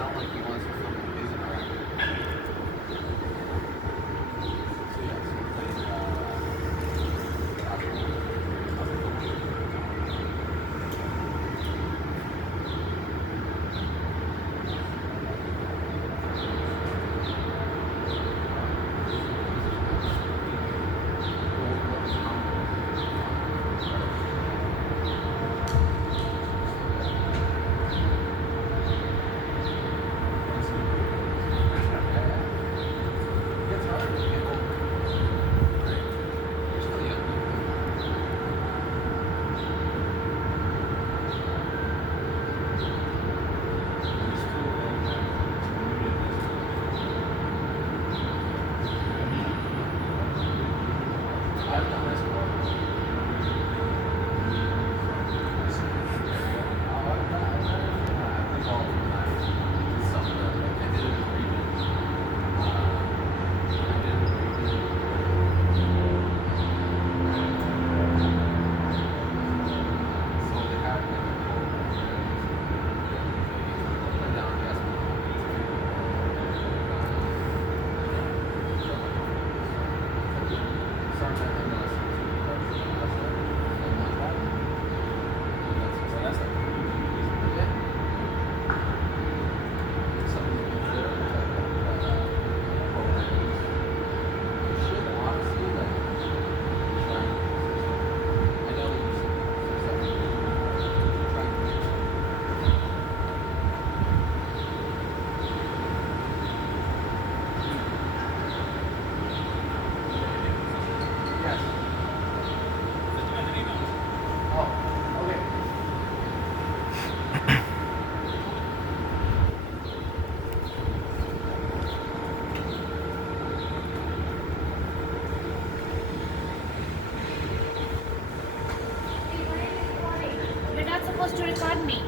sound like he wants to come in his interaction. So yeah, so we're playing To record me.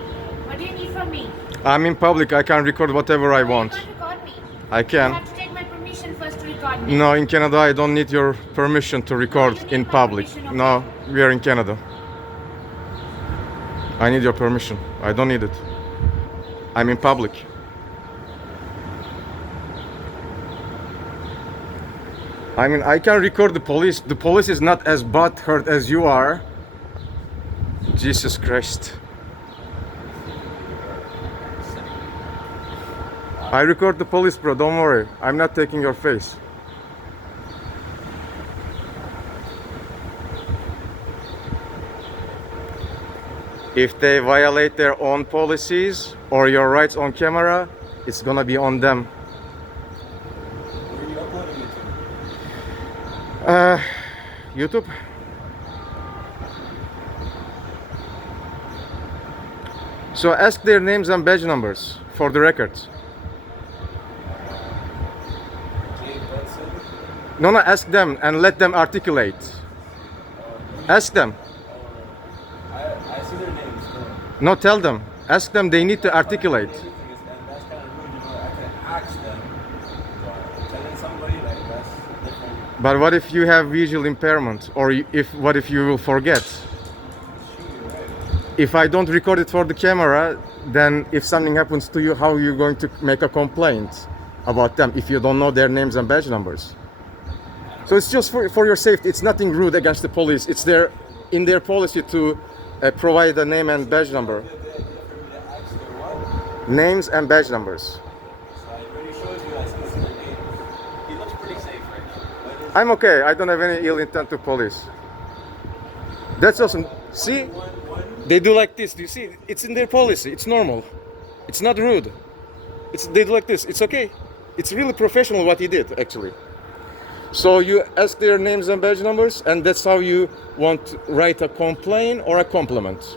What do you need from me? I'm in public. I can record whatever I want. You can't record me. I can. You have to take my permission first to record me. No, in Canada, I don't need your permission to record you need in my public. permission, okay? No, we are in Canada. I need your permission. I don't need it. I'm in public. I mean, I can record the police. The police is not as butthurt as you are. Jesus Christ. I record the police, bro. Don't worry. I'm not taking your face. If they violate their own policies or your rights on camera, it's gonna be on them. Where are you uploading it to? YouTube. So ask their names and badge numbers for the records. No, ask them and let them articulate. Ask them. I see their names. No, tell them. Ask them. They need to articulate. And that's kind of rude, you know. I can ask them. But telling somebody like that's different. But what if you have visual impairment, or what if you will forget? If I don't record it for the camera, then if something happens to you, how are you going to make a complaint about them if you don't know their names and badge numbers? So it's just for your safety. It's nothing rude against the police. It's in their policy to provide a name and badge number. Names and badge numbers. So I already showed you I see their name. He looks pretty safe right now. I'm okay. I don't have any ill intent to police. That's awesome. See? They do like this. Do you see? It's in their policy. It's normal. It's not rude. They do like this. It's okay. It's really professional what he did, actually. So you ask their names and badge numbers, and that's how you want to write a complaint or a compliment.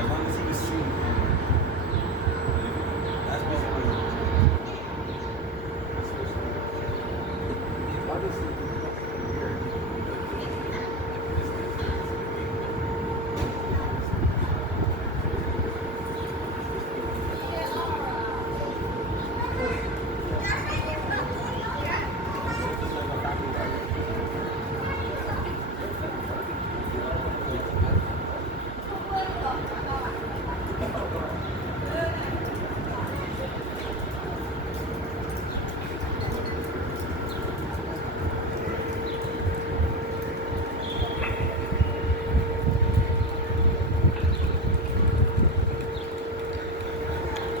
as long as he was seen, that's basically what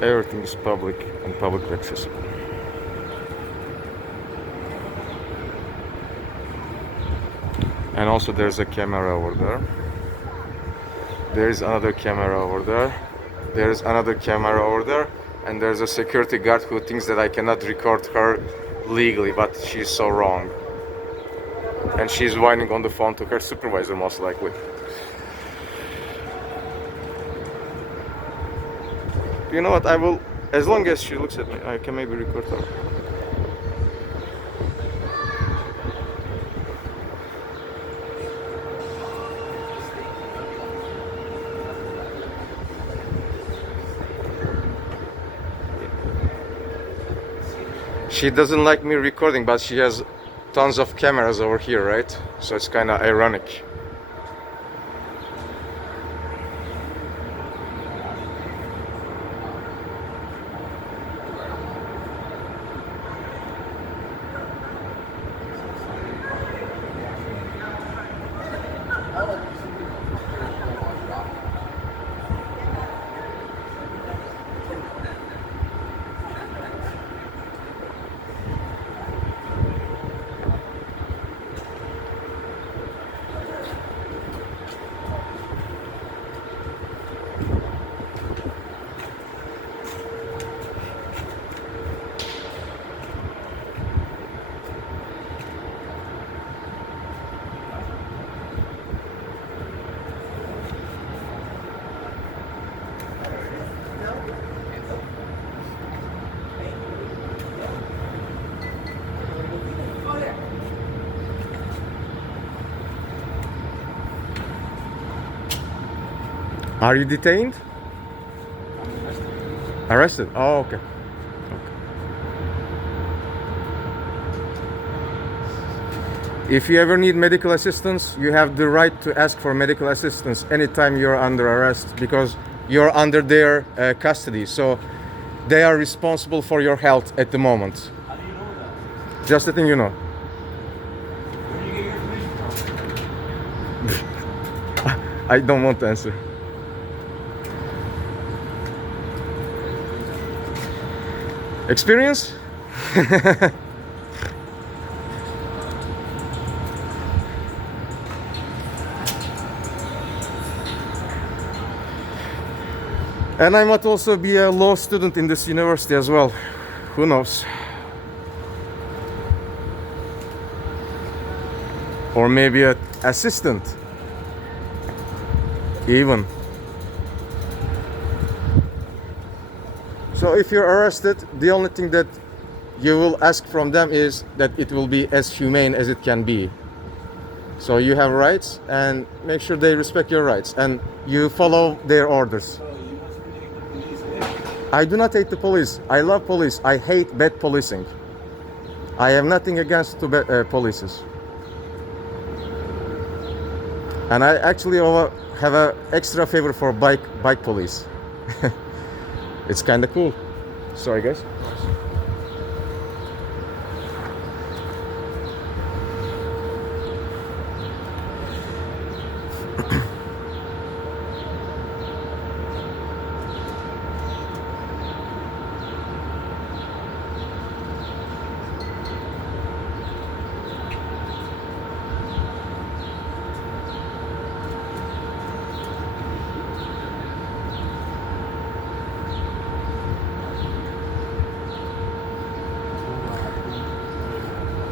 Everything is public and publicly accessible. And also there's a camera over there. There's another camera over there. There's another camera over there. And there's a security guard who thinks that I cannot record her legally, but she's so wrong. And she's whining on the phone to her supervisor, most likely. You know what, I will, as long as she looks at me, I can maybe record her. She doesn't like me recording, but she has tons of cameras over here, right? So it's kind of ironic. Are you detained? Arrested? Oh, okay. If you ever need medical assistance, you have the right to ask for medical assistance anytime you're under arrest, because you're under their custody. So they are responsible for your health at the moment. How do you know that? Just the thing you know. Where do you get your information from? I don't want to answer. Experience? And I might also be a law student in this university as well. Who knows? Or maybe an assistant. Even. So if you're arrested, the only thing that you will ask from them is that it will be as humane as it can be. So you have rights, and make sure they respect your rights and you follow their orders. So you must be the police. I do not hate the police. I love police. I hate bad policing. I have nothing against polices. And I actually have an extra favor for bike police. It's kind of cool. Sorry, guys.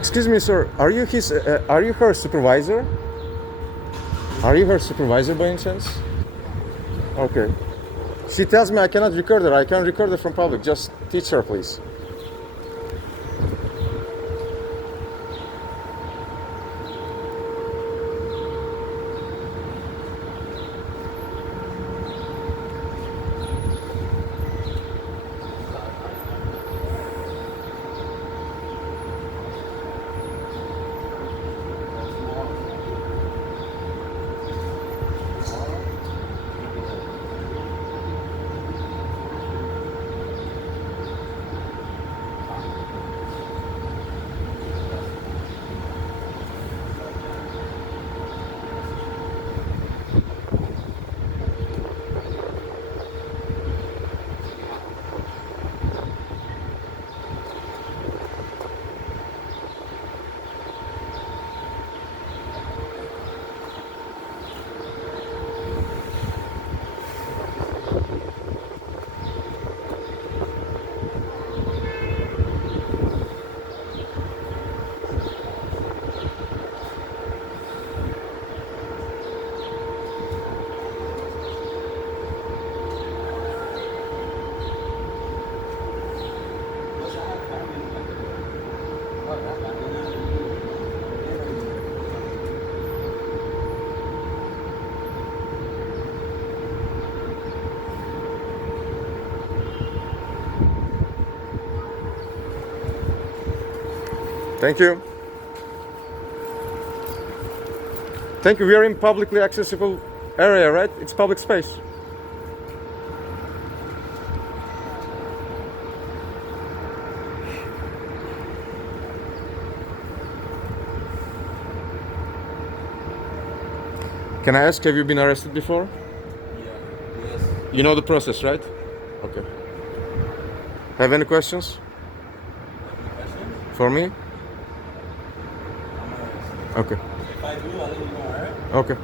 Excuse me, sir. Are you her supervisor? Are you her supervisor by any chance? Okay. She tells me I cannot record her. I can record her from public. Just teach her, please. Thank you. Thank you. We are in publicly accessible area, right? It's public space. Can I ask, have you been arrested before? Yeah. Yes. You know the process, right? Okay. Have any questions Any questions? for me? I'm arrested. Okay. If I do, I'll let you know, alright? Okay.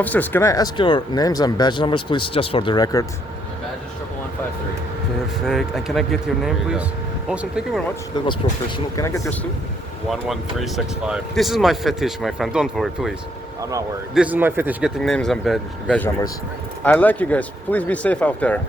Officers, can I ask your names and badge numbers, please, just for the record? My badge is 11153. Perfect. And can I get your name, There you please? Awesome. Thank you very much. That was professional. Can I get yours too? 11365. This is my fetish, my friend. Don't worry, please. I'm not worried. This is my fetish, getting names and badge numbers. I like you guys. Please be safe out there.